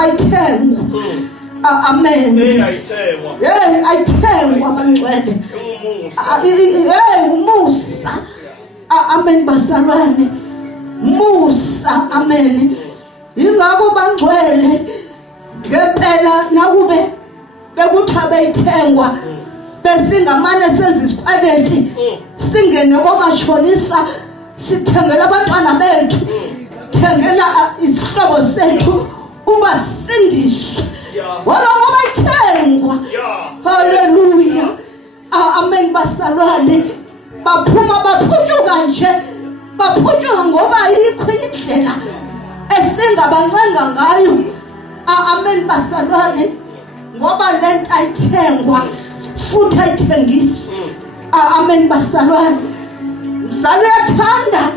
ayithengwa. Amen. Ayithengwa abangcwele. Umusa. Amen bazalwane. Musa. Amen. Ingakho bangcwele ngempela nakube bekuthi abeyithengwa besingamane senza isikweleti singene komashonisa sithengela abantwana bethu sithengela isihlobo sethu ubasindiswe wona ngoba ithengwa. Haleluya. Amen basalwane baphuma baphucuka nje baphucuka ngoba ayikho indlela esingabancenga ngayo. Amen basalwane ngoba lento ayithengwa futhi ayithengisi. Amen basalwane zalethanda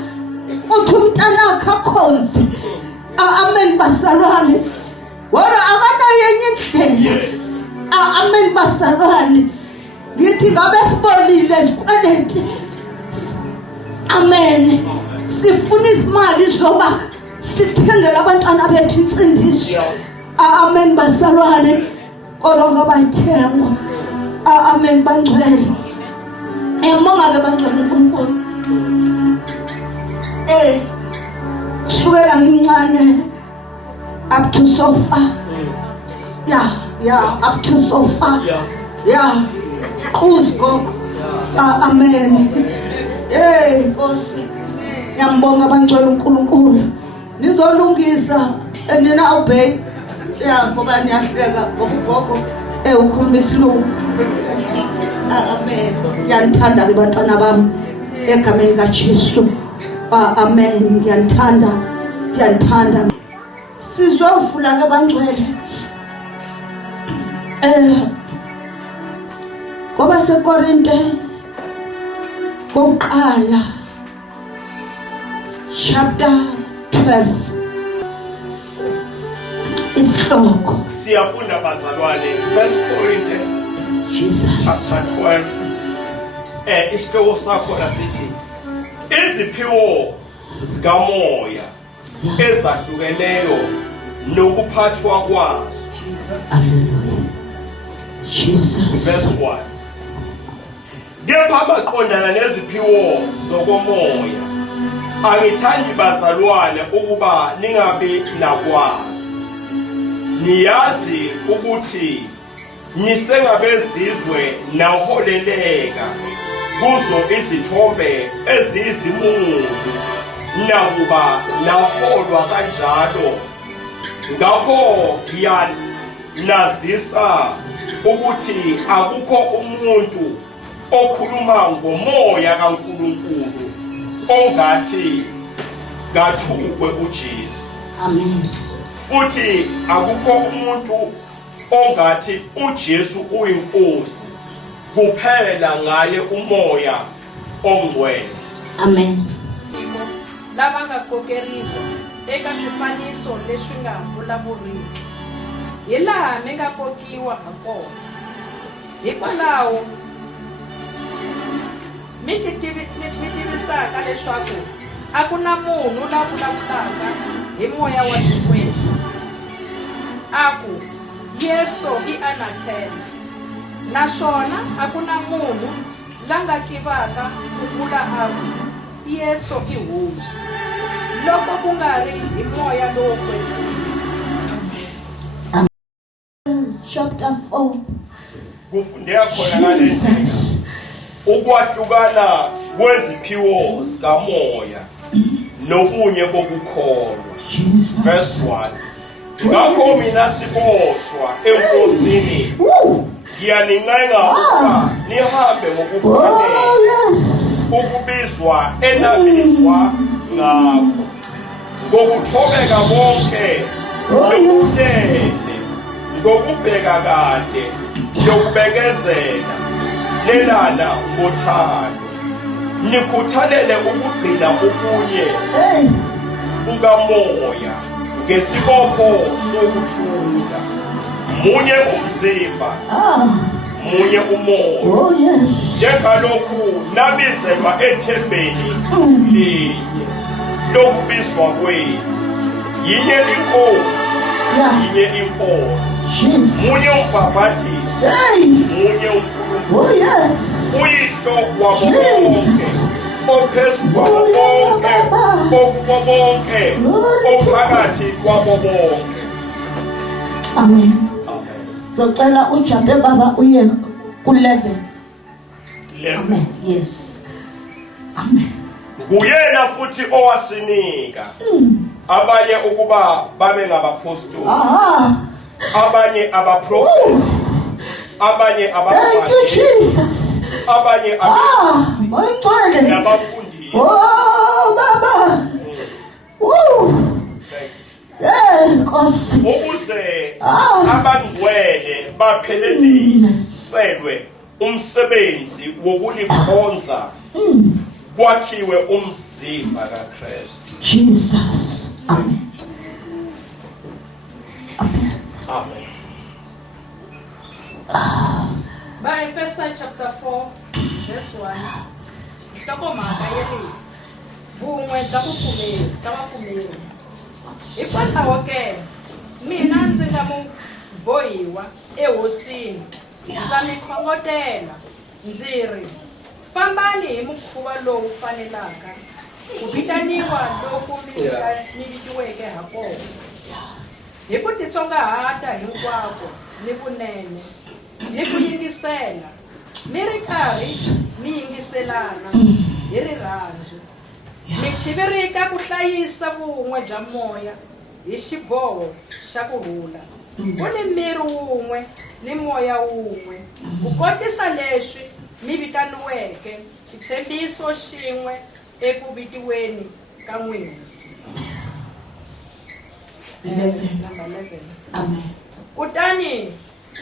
uthi umntana akhonze. Amen basalwane wona akanayo enye indlela. Amen basalwane ngithi ngabe sibolile isikweleti. Amen sifuna isimali zoba sithengele abantwana bethu insindiso. Amen basalwane kodwa ngoba ithengwa. Amen bangcwele. Ngiyabonga ke bangcwele uNkulunkulu. Kusukela ngimncane up to so far. Yeah, up to so far. Yeah. Qhuzgo. Amen. Nkosi. Ngiyambonga bangcwele uNkulunkulu. Nizolungisa nina obey. Ngoba niyahleka ngokugogo ukhuluma isilungu. Amen. Ngiyalithanda ke bantwana bami egameni likaJesu. Amen. Ngiyalithanda. Sizovula ke bangcwele. Ngoba seKorinte kokuqala chapter 12 isihloko siyafunda bazalwane 1 Corinthians chapter 12 isihloko sakho lasithi iziphiwo zikamoya ezahlukeneyo nokuphathwa kwazo. Jesus. Verse 1. Kepha baqondana neziphiwo zokomoya angithandi bazalwane ukuba ningabe nakwazi. Niyazi ukuthi nisengabezizwe naholeleka kuzo izithombe ezizimungu nakuba naholwa kanjalo. Ngakho nazisa ukuthi akukho umuntu okhuluma ngomoya kaNkulunkulu ongathi kathukwe uJesu. Amen. Futhi akukho umuntu ongathi uJesu uyinkosi kuphela ngaye umoya ongcwele. Amen. Lava nga kokeriwa eka swifaniso leswi nga vulavuriki hi laha mi nga kokiwa ha kona. Hikwalaho mi tivisaka leswaku a ku na munhu la vulavulaka hi moya wa Xikwembu. Aku Yesu i anathema naswona a ku na munhu la nga tivaka ku vula aku Yesu i hosi loko ku nga ri hi moya lowo kwetsima. Chapter 4 kufundeka khona ngalesi ukwahlukana kweziphiwo zikamoya nobunye bokukholwa. Verse 1. Ngakho mina siboshwa enkosini ngiyanincenga ukuba nihambe ngokufanele ukubizwa enabizwa ngakho ngokuthobeka konke nokuhlele ngokubheka kade yokubekezela lelana ngothando nikhuthalele ukugcina ubunye bukamoya ngesibopho sokuthula. Munye umzimba munye umoya njengalokhu nabizelwa ethembeni linye lokubizwa kwenu. Yinye inkosi yinye inkolo, Jesus. munye umbhabhatisi, Hey. munye uNkulunkulu, Oh yes. uyihlo wabo bonke, ophezu kwabo bonke, okubo bonke, ophakathi kwabo bonke. Amen. Zocela ujambe baba uye ku-11. Amen. Yes. Amen. Nguyena futhi owasinika abanye ukuba babe ngabapostoli, abanye abaprofeti, abanye Thank you, abafundisi, Jesus. abanye Moyingcwele. abafundisi. Oh, Baba. Woo. Nkosi. Ukuze abangcwele bapheleliselwe umsebenzi wokulikhonza, kwakhiwe umzimba kaKristu. Jesus. Amen. Amen. Amen. By Ephesians chapter 4, verse 1. Hlokomhaka yeli. Bungwe bya vapfumeri. Hikwalaho ke mina ndzi nga mubohiwa ehosini ndza mi khongotela ndzi ri fambani hi mukhuva lowu fanelaka ku vitaniwa loku mi vitiweke ha kona, hi ku titsongahata hinkwako ni vunene ni ku yingisela, mi ri karhi mi yingiselana hi rirhandzu, mi chivirika ku hlayisa vun'we bya moya hi xiboho xa kurhula. Ku ni miri wun'we ni moya wun'we, ku kotisa leswi mi vitaniweke xitshembiso xin'we eku vitiweni ka n'wina. Number 11. Amen. Kutani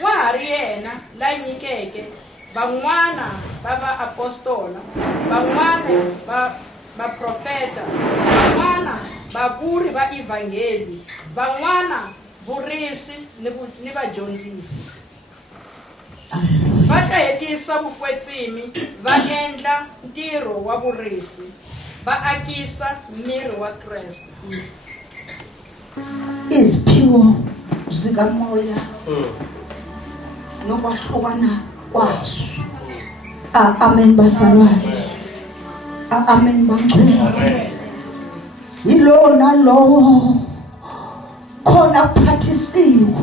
wa ha ri yena la nyikeke van'wana va vaapostola, van'wana va profeta, van'wana vavuri va evangeli, van'wana vurisi ni vadyondzisi. Va ta hetisa vukwetsimi, va endla ntirho wa vurisi, va akisa miri wa Kristu. Iziphiwo zikamoya nokwahlukana kwazo. Amen bazalwane. Amen bangcwele. Yilo nalowo khona kuphathisiwe.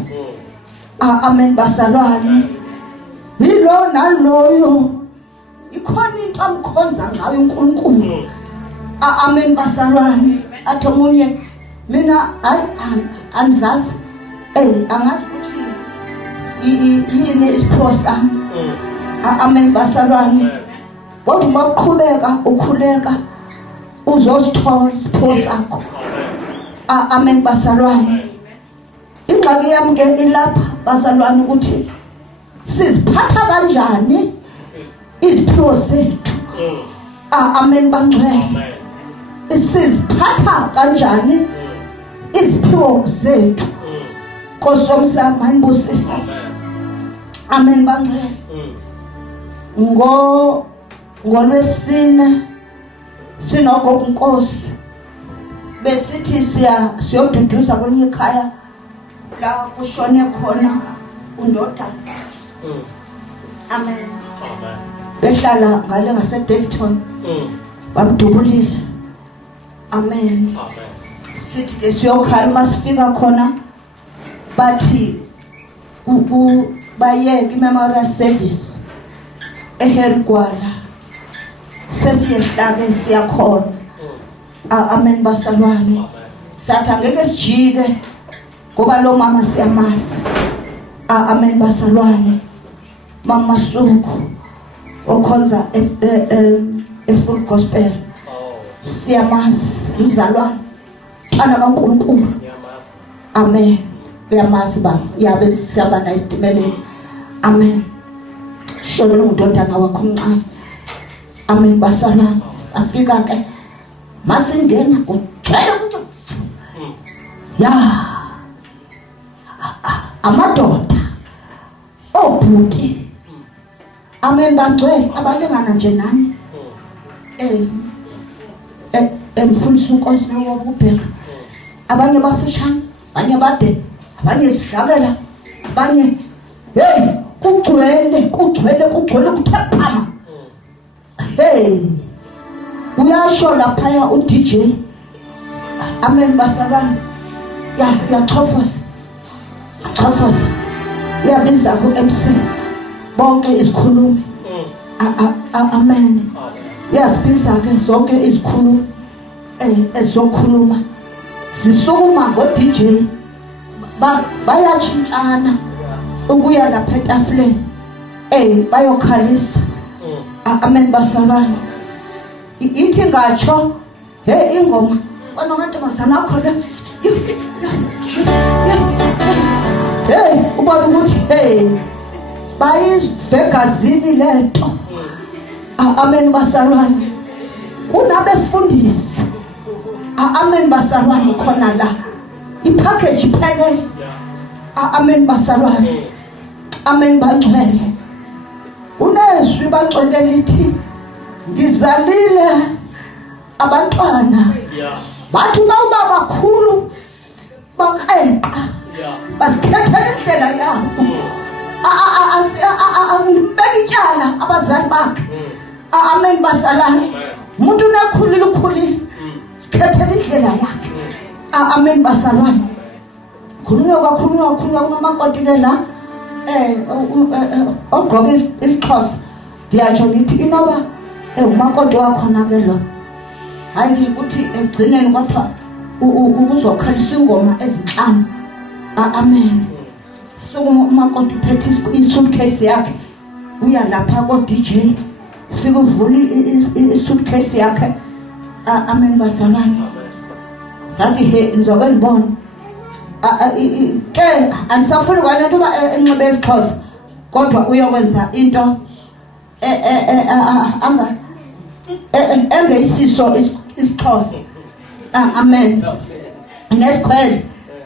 Amen bazalwane. Yilo naloyo ikhona into amkhonza ngayo uNkulunkulu. Amen bazalwane. Athi omunye mina angizazi angazi ukuthi yini isipho sami. Amen bazalwane. Kodwa ukhuleka uzosithola isipho sakho. Amen bazalwane. Ingxaki yami ke ilapha bazalwane ukuthi siziphatha kanjani iziphiwo zethu. Amen bangcwele. Siziphatha kanjani iziphiwo zethu. Nkosi yomsamo ayibusise. Amen bangcwele. ngolwesine sinogogo Nkosi besithi siyoduduza kwenye ikhaya la kushone khona undoda. Amen. Behlala ngale ngase Daveyton. Bamdubulile. Amen. Sithi ke siyokhaya masifika khona bathi bayeke memorial service eHerigwala sesiyehlake siyakhona. Amen basalwane. Sathi angeke sijike ngoba lo mama siyamazi. Amen basalwane. Mama Suku okhonza full gospel. Siyamazi mzalwane. Xana kaNkulunkulu. Amen. Uyamazi baba. Yabe siyabana isitimeleni. Amen. Sholo ngudodana wakho omncane. Amen basalwane. Safika ke masingena kugcwele ukuthi ya amadoda obhuti. Amen bangcwele abalingana nje nani. Emfundisa uNkosi nawo ukubheka. Abanye bafishane, abanye bade, abanye sidlakela, abanye hey kugcwele kuthephama. Hey uyasho lapha uDJ. Amen basabani. Yachofoza. Chofoza. Uyabiza ku MC. Bonke izikhulumi. Amen. Yasibiza ke zonke izikhulumi ezokhuluma. Sisukuma ngo DJ. Bayachintshana ukuya lapha etafuleni. Bayokhalisa. Amen basabani. Ithi ngatsho hey ingoma banomantombazana akho le hey ubona ukuthi hey bayizivegazini lento. Amen basalwane kunabefundisi. Amen basalwane khona la ipackage iphele. Amen basalwane. Amen bangcwele unezwi bangcwele lithi ngizalile abantwana bathi bawuba bakhulu baqeqa basikhethela indlela yabo. Asimbeka ityala abazali bakhe. Amen basalane umuntu ukhulile sikhethela indlela yakhe. Amen basalane khulunywa kunomakoti ke la ogqoka isiXhosa ndiyatsho ngithi inoba umakoti wakhona ke lo hayi ukuthi egcineni kodwa ukuzokhalisa ingoma ezinhlanu. Amen. Sukuma umakoti uphethe i-suitcase yakhe uya lapha ko DJ fika uvula i-suitcase yakhe. Amen bazalwane. Ngathi he ngizoke ngibone ke anisafuni kwanto uba enxibe isiXhosa kodwa uyokwenza into anga engesiso isiXhosa. Amen. Nesikhwele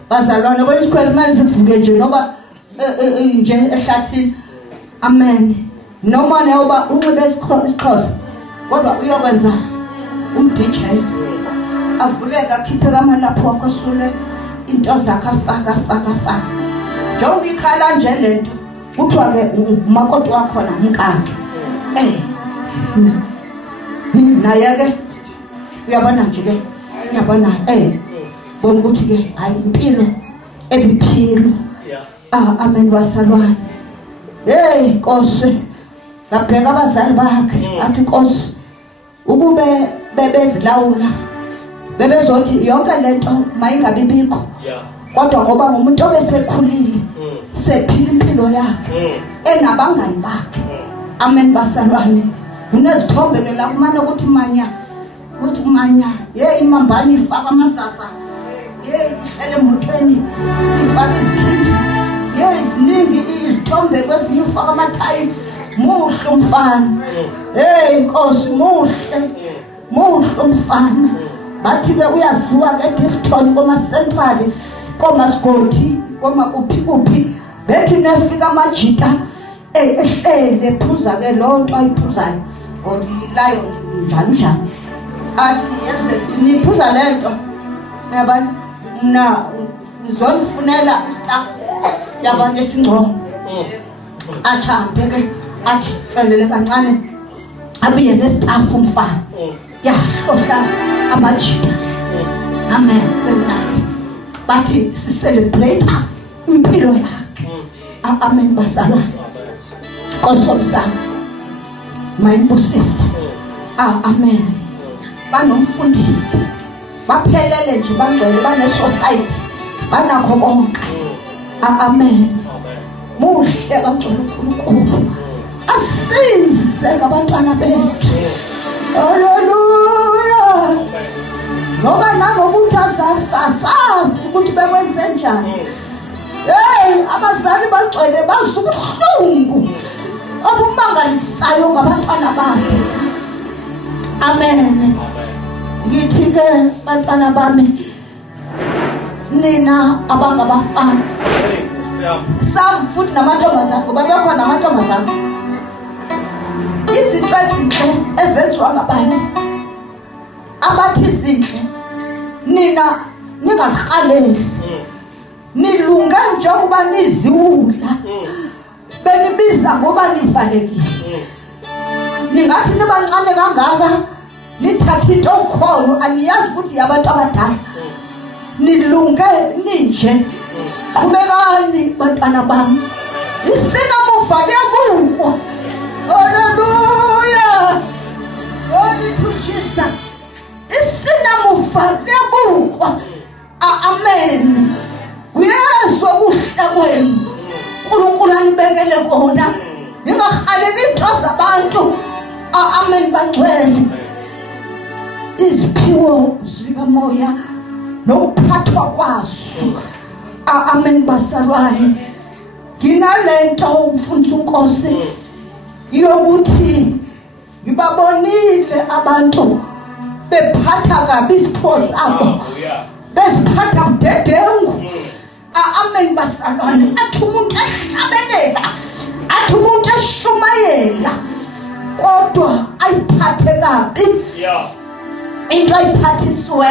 bazalwane bona isikhwele simanje sivuke nje noba nje ehlathini. Amen. Noma neoba unxibe isiXhosa kodwa uyokwenza DJ avuleka akhiphe kamalapho wakho sule into zakhe afaka njengoba ikhala nje lento kuthiwa ke umakoti wakhona umkakhe. Naye ke uyabona nje ke uyabona bona ukuthi ke hayi impilo ebiphilo. Amen wasalwane. Hey Nkosi labheka abazali bakhe athi Nkosi ukube bebezilawula bebezothi yonke lento mayingabe bikho kodwa ngoba ngumuntu obesekhulile sephila impilo yakhe enabangani bakhe. Amen basalwane unezithombe ke la kumane ukuthi manya hey imambani ifaka amasasa hey ihlele emotweni ifaka izikhindi hey isiningi izithombe kwesinye ufaka amathayi muhle umfana. Hey Nkosi muhle umfana. Bathi ke uyaziwa ke Tifton koma Central koma Sigodi koma kuphi bethi nefika amajita ehlele phuza ke lonto ayiphuzayo odilayo njani athi niphuza lento yabani na ngizonifunela istaff yabantu esingcono. Achambe ke athi tshwelele kancane abiye nestaff umfana yahlohla amajita. Amen. Bathi si-celebrate impilo yakhe. Amen basalwane. Kosomsana mayibusise. Amen. Banomfundisi baphelele nje bangcwele bane-society banakho konke. Amen. Muhle bangcwele uNkulunkulu asize ngabantwana bethu. Hallelujah. Ngoba nangokuthi asazi ukuthi bekwenze njani. Hey abazali bagcwele bazubuhlungu obumangalisayo ngabantwana babo. Amen. Ngithi ke bantwana bami nina abangabafana sam futhi namantombazana ngoba lokho namantombazana izinto ezinhle ezenziwa ngabantu abathi izinhle nina ningazihaleli nilunge njengoba niziwula benibiza ngoba nivalekile. Ningathi nibancane kangaka nithatha into okhoyo aniyazi ukuthi yabantu abadala. Nilunge ninje. Qhubekani bantwana bami. Isinamuva liyabukwa. Hallelujah. Glory to Jesus. Isinamuva liyabukwa. Amen. Kuyezwa kuhle kwenu. uNkulunkulu anibekele kona. Ningahaleli into zabantu. Amen bangcwele. Iziphiwo zikamoya nokuphathwa kwazo. Amen basalwane. Nginalento umfundisi uNkosi yokuthi ngibabonile abantu bephatha kabi isipho sabo. Besiphatha budedengu. Amen basalwane. Athi umuntu ahlabelela. Athi umuntu eshumayela. Kodwa ayiphathe kabi. Into ayiphathiswe.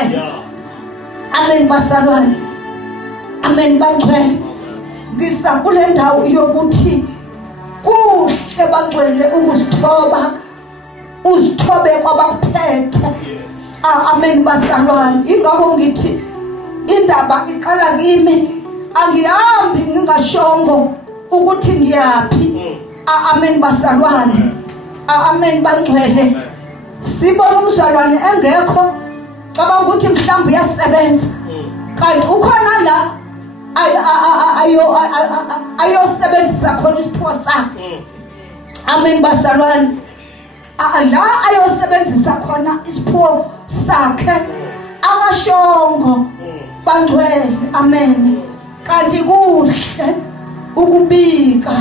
Amen basalwane. Amen bangcwele. Ngisakule ndawo yokuthi kuhle bangcwele ukuzithoba. Uzithobe kwabaphethe. Amen basalwane. Ingakho ngithi indaba iqala kimi. Angihambi ngingashongo ukuthi ngiyaphi. Amen basalwane. Amen bangcwele. Sibona umzalwane engekho. Cabanga ukuthi mhlawumbe uyasebenza. Kanti ukhona la ayosebenzisa khona isipho sakhe. Amen basalwane. La ayosebenzisa khona isipho sakhe akashongo bangcwele. Amen. Kanti kuhle ukubika.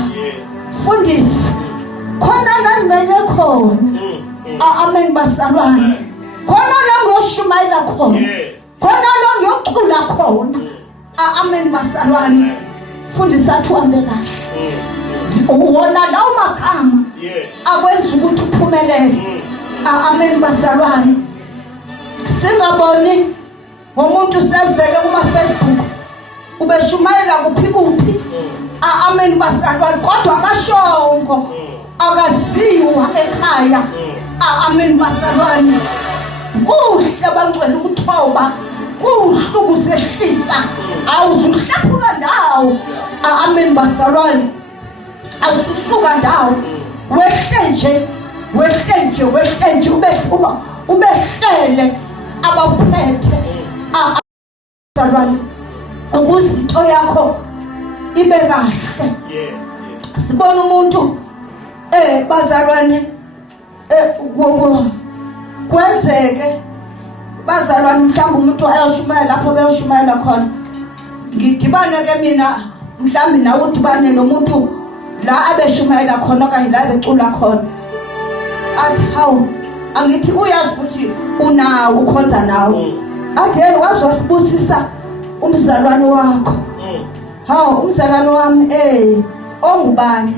Fundisi khona la nimele khona. Amen basalwane. Khona la ngiyoshumayela khona. Khona la ngiyocula khona. Amen basalwane. Fundisa athi uhambe kahle. Uwona lawo magama akwenza ukuthi uphumelele. Amen basalwane. Singaboni ngomuntu sevele kuma Facebook ubeshumayela kuphi. Amen basalwane. Kodwa akashongo akaziwa ekhaya. Amen basalwane. Kuhle bangcwele ukuthoba. Kuhle ukusehlisa. Awuzuhlaphuka ndawo. Amen basalwane. Awususuka ndawo. Wehle nje ubehlele abaphethe. Basalwane. Ukuzitho yakho ibe kahle. Sibona umuntu bazalwane kwenzeke bazalwane mhlawumbe umuntu ayoshumayela lapho beyoshumayela khona. Ngidibane ke mina mhlawumbe nawe udibane nomuntu la abeshumayela khona kanye la becula khona. Athi hawu angithi uyazi ukuthi unawo ukhonza nawo. Athi hey wazosibusisa umzalwane wakho. Hawu umzalwane wami ongubani?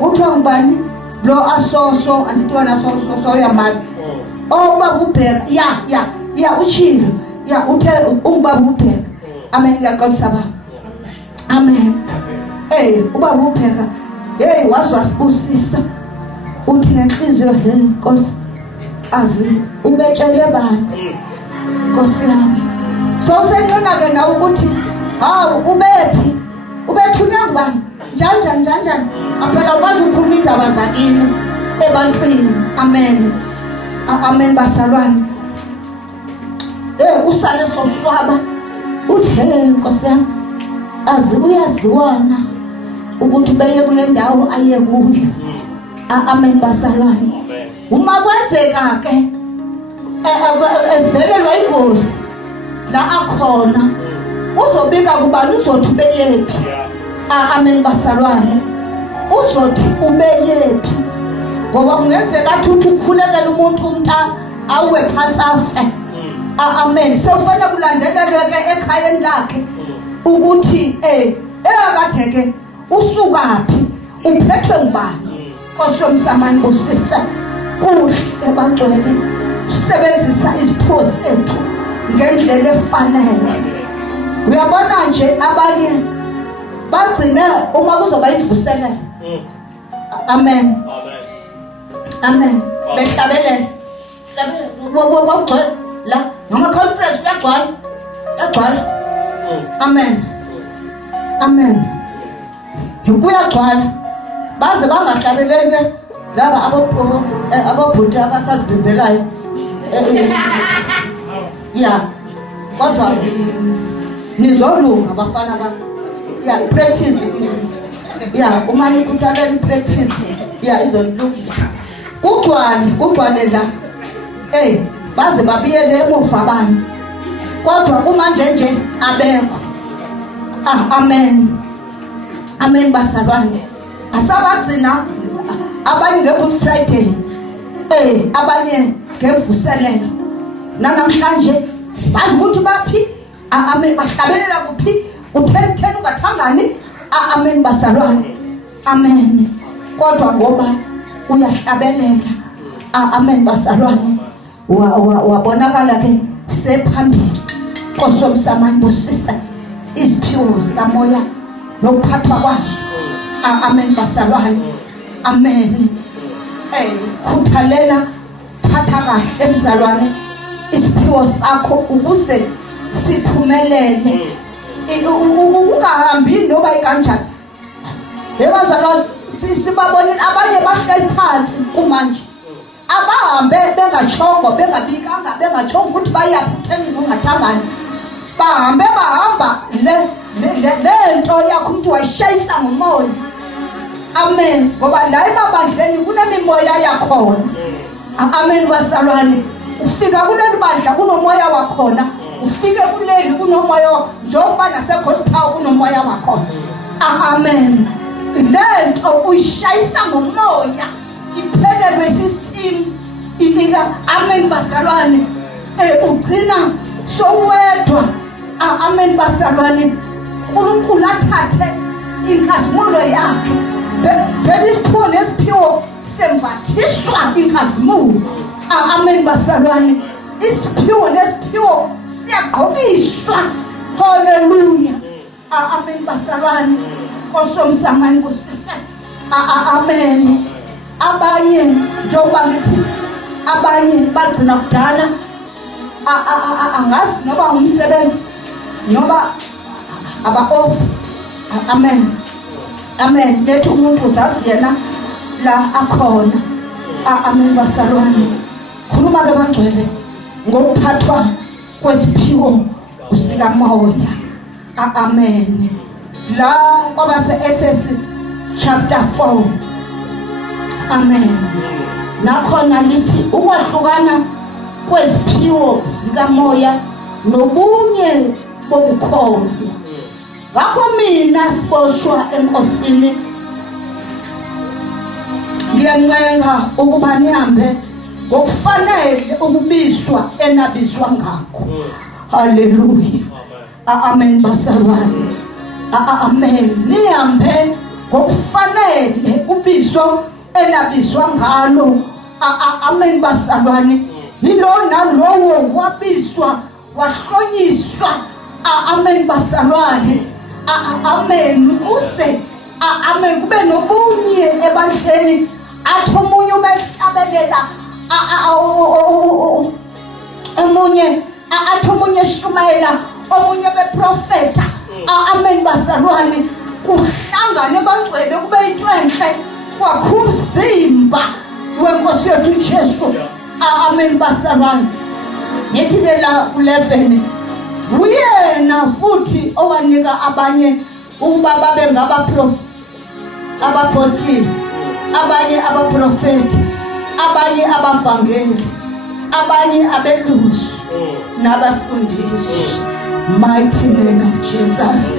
Kuthiwa ngubani? Lo asoso andithi wona asoso yamazi. Ubaba uBheka. Ya uchilo. Ya uthe ubaba uBheka. Amen ngiyaqolisa baba. Amen. Ubaba uBheka. Hey wazwasibusisa. Uthi ngenhliziyo Nkosi azi ubetshele bani? Nkosi yami. So senqina ke nawe ukuthi hawu ubephi? Ubethunywa ngubani? Njani aphela ukwazi ukukhuluma indaba zakini ebantwini. Amen. Amen basalwane. Usale soswaba uthi hey Nkosi yami azi uyaziwana ukuthi beye kule ndawo aye kuyo. Amen basalwane. Uma kwenzeka ke evelelwa ingozi la akhona uzobika kubani? Uzothi ubeyephi? Amen basalwane. Uzothi ubeyephi? Ngoba kungenzeka ukuthi ukhulekele umuntu umnta awe phansi afe. Amen. Sewufanele kulandeleleke ekhayeni lakhe ukuthi akade ke usukaphi uphethwe ngubani? Nkosi yomsamani busisa kuhle bangcwele sebenzisa izipho zethu ngendlela efanele. Uyabona nje abanye bagcine uma kuzoba ivuselelo. Amen. Amen. Behlabelela. Wagcwala la ngama conference uyagcwala. Amen. Amen. Kuyagcwala. Baze bangahlabeleli ke laba abobhuti abasazibimbelayo. Yeah. Kodwa nizolunga abafana ba. Yeah, practice. Yeah, uma nikuthalela ipractice. Yeah, izolungisa. Kugcwale la. Baze babiyele emuva abantu. Kodwa uma nje abekho. Amen. Amen basalwane. Asabagcina abanye ngeGood Friday. Abanye ngevuselelo. Namhlanje sibazi ukuthi baphi. Amen bahlabelela kuphi? U10 ungathangani. Amen basalwane. Amen. Kodwa ngoba uyahlabelela. Amen basalwane. Wabonakala ke sephambili. Kosomsamani busisa iziphiwo zikamoya nokuphathwa kwazo. Amen basalwane. Amen. Khuthalela phatha kahle emzalwane isiphiwo sakho ukuze siphumelele. Ungahambi noba ikanjani. Yebazalwane sibabonile abanye bahleli phansi kumanje. Abahambe bengachongo bengabikanga bengachongo ukuthi bayaphi ungathangani. Bahamba le nto yakho umuntu wayishayisa ngomoya. Amen. Ngoba la emabandleni kunemimoya yakhona. Amen basalwane. Ufika kuleli bandla kunomoya wakhona. Ufike kuleli kunomoya njengoba nasegospel kunomoya wakhona. Amen. Le nto uyishayisa ngomoya iphelelwe system inika. Amen basalwane. Ugcina sowedwa. Amen basalwane. uNkulunkulu athathe inkazimulo yakhe. Phela isiphiwo nesiphiwo sembathiswa inkazimulo. Amen basalwane. Isiphiwo nesiphiwo siyagqokiswa. Hallelujah. Amen basalwane. Kosomsamani kusise. Amen. Abanye njengoba ngithi abanye bagcina kudala angazi noba umsebenzi noba aba-off. Amen. Amen. Lethu umuntu uzazi yena la akhona. Amen basalwane. Khuluma ke bangcwele ngokuphathwa kwesiphiwo sikamoya. Amen. La kwabase-Efesi chapter 4. Amen. Nakhona lithi ukwahlukana kweziphiwo zikamoya nobunye bobukhondo. Ngakho mina siboshwa enkosini ngiyancenga ukuba nihambe ngokufanele ukubiswa enabiswa ngakho. Hallelujah. Amen basalwane. Amen. Nihambe ngokufanele ubiswa enabiswa ngalo. Amen basalwane. Yilo nalowo wabiswa wahlonyiswa. Amen basalwane. Amen. Kuse amen kube nobunye ebandleni athi omunye umehlabelela omunye athi omunye eshumayela omunye beprofeta. Amen basalwane. Kuhlangane bangcwele kube into enhle kwakhumzimba wenkosi yethu uJesu. Amen basalwane. Ngithi la 11 uyena futhi owanika abanye uba babe abapostoli, abanye abaprofeti, abanye abavangeli, abanye abelusi nabafundisi. Mighty name of Jesus.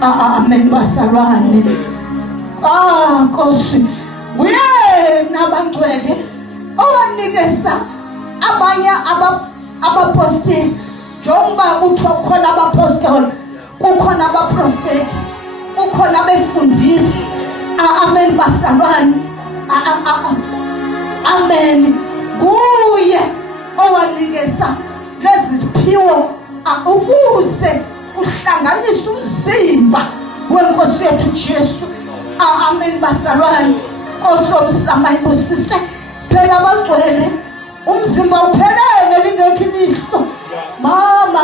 Amen basalwane. Nkosi uyena bangcwele owanikeza abanye abapostoli. Njengoba kuthiwa kukhona abapostoli, kukhona abaprofeti, kukhona abefundisi. Amen basalwane. Amen. Kuye owanikeza lezi ziphiwo ukuze uhlanganise umzimba wenkosi yethu Jesu. Amen bazalwane. Nkosi yomsama ibusise phela abagcwele umzimba uphelele lingekho ilihlo. Mama.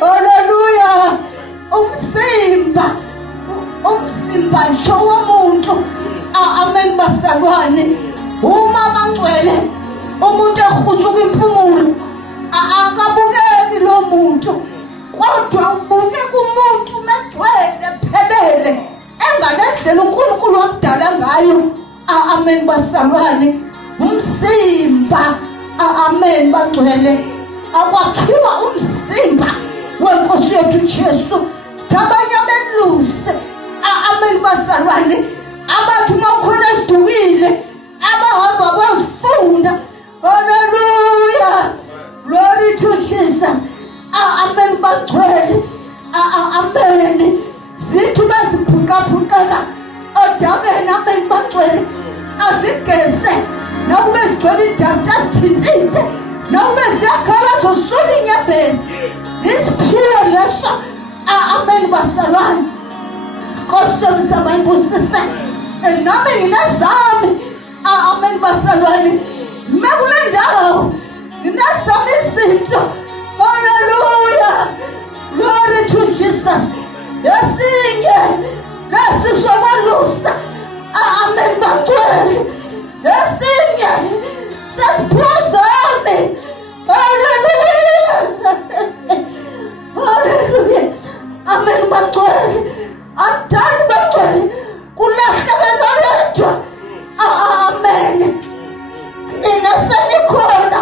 Haleluya. Umzimba nje womuntu. Amen bazalwane. Uma bangcwele umuntu ehuthuka impumulo akabukeki lo muntu, kodwa ubukeka umuntu megcwele phelele engalendlela uNkulunkulu wamdala ngayo. Amen bazalwane. Umzimba amen bagcwele akwakhiwa umzimba wenkosi yethu Jesu. Tabanya beluse. Amen bazalwane. Abantu makhona esidukile abahamba bazifunda. Hallelujah. Glory to Jesus. Amen bagcwele. Amen. Zithu bazibhuqabhuqeka odakeni. Amen bagcwele. Azigeze nakube zigcwele idust asithintithe nakube ziyakhala zosula inyembezi. This pure leso. Amen bazalwane. Nkosi yomsama ibusise. Nami nginezami. Amen bazalwane. Makule ndawo nginezami izinto. Hallelujah. Glory to Jesus. Esinye lesishokwalusa. Amen bagcwele. Esinye sesiphuza. Hallelujah. Hallelujah. Amen bagcwele. Adani bagcwele kulahlekela yedwa. Amen. Nina senikhona.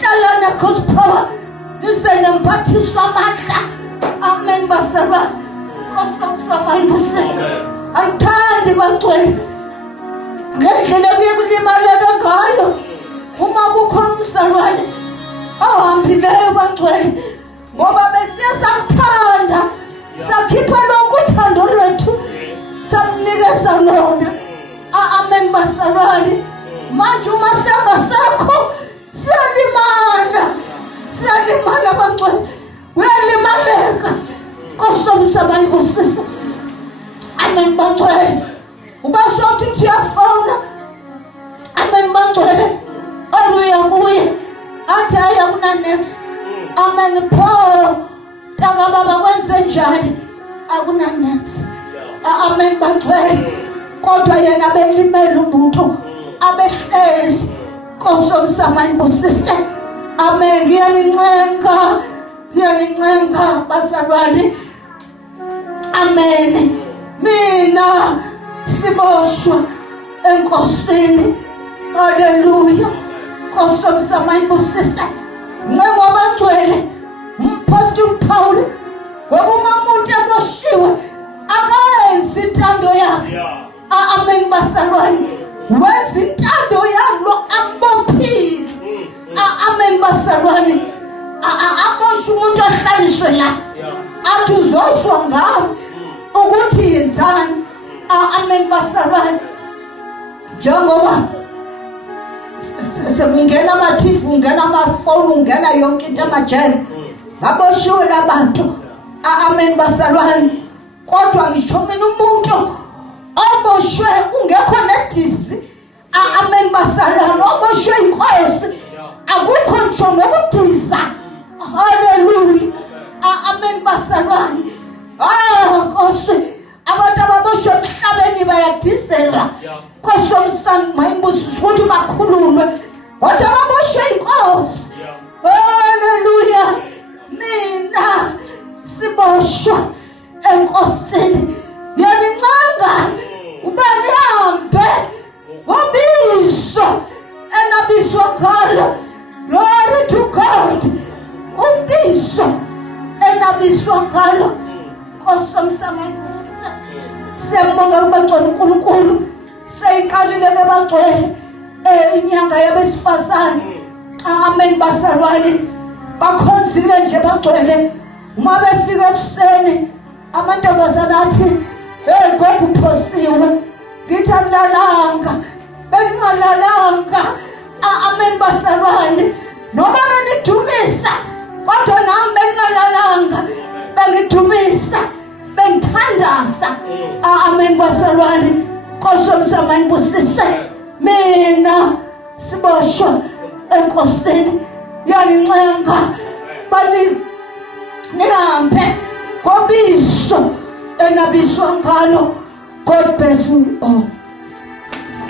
Hlalana Nkosi power. Nisemphathiswa amandla. Amen bazalwane. Nkosi yomsama ibusise. Angithandi bagcwele ngendlela kulimaleka ngayo. Uma kukhona umzalwane ohambileyo bagcwele ngoba besiya samthanda, sakhipha lonke uthando lwethu, samnikeza lona. Amen bazalwane. Manje uma sengasekho siyalimala bagcwele. Uyalimaleka. Nkosi yomsama ibusise. Amen bagcwele. Ubasothi uthi uyafona. Amen bagcwele. Aruya kuye athi ayakuna next. Amen Paul taka baba kwenze njani akuna next. Amen bagcwele. Kodwa yena belimela umuntu abehleli. Nkosi yomsama ibusise. Amen. Ngiyanincenga bazalwane. Amen. Mina siboshwa enkosini. Hallelujah. Nkosi yomsama ibusise. Ncengo abagcwele umpostoli Paul wabuma umuntu aboshiwe akayenzi intando yakhe. Amen bazalwane. Wenza intando yalo ambophile. Amen bazalwane. Abosha umuntu ahlaliswe la athi uzoswa ngawo ukuthi yenzani. Amen bazalwane. Njengoba sekungena amathifu, ungena amafoni, ungena yonke into amajele baboshiwe labantu. Amen bazalwane. Kodwa ngisho mina umuntu oboshwe ungekho nedisi. Amen bazalwane. Oboshwe inkosi akukho ngisho ngokudisa. Hallelujah. Amen bazalwane. Nkosi abantu ababoshwe emhlabeni bayadisela. Nkosi yomsama ibusise ukuthi bakhululwe kodwa ababoshwe inkosi. Hallelujah. Mina siboshwa enkosini. Yanincanga ubani hambe ngobizo enabizwa ngalo. Glory to God. Ubizo enabizwa ngalo. Nkosi yomsama siyambonga ubagcwele uNkulunkulu. Seyiqalile ke bagcwele inyanga yabesifazane. Amen bazalwane. Bakhonzile nje bagcwele. Uma befika ekuseni amantombazana athi gogo uphosiwe. Ngithi angilalanga. Bengingalalanga. Amen bazalwane. Noma benidumisa kodwa nami bengalalanga bengidumisa bengithandaza. Amen basalwane. Nkosi yomsamani busise mina siboshwa enkosini yanincenga bani nihambe kobiso enabiswa ngalo. God bless you all.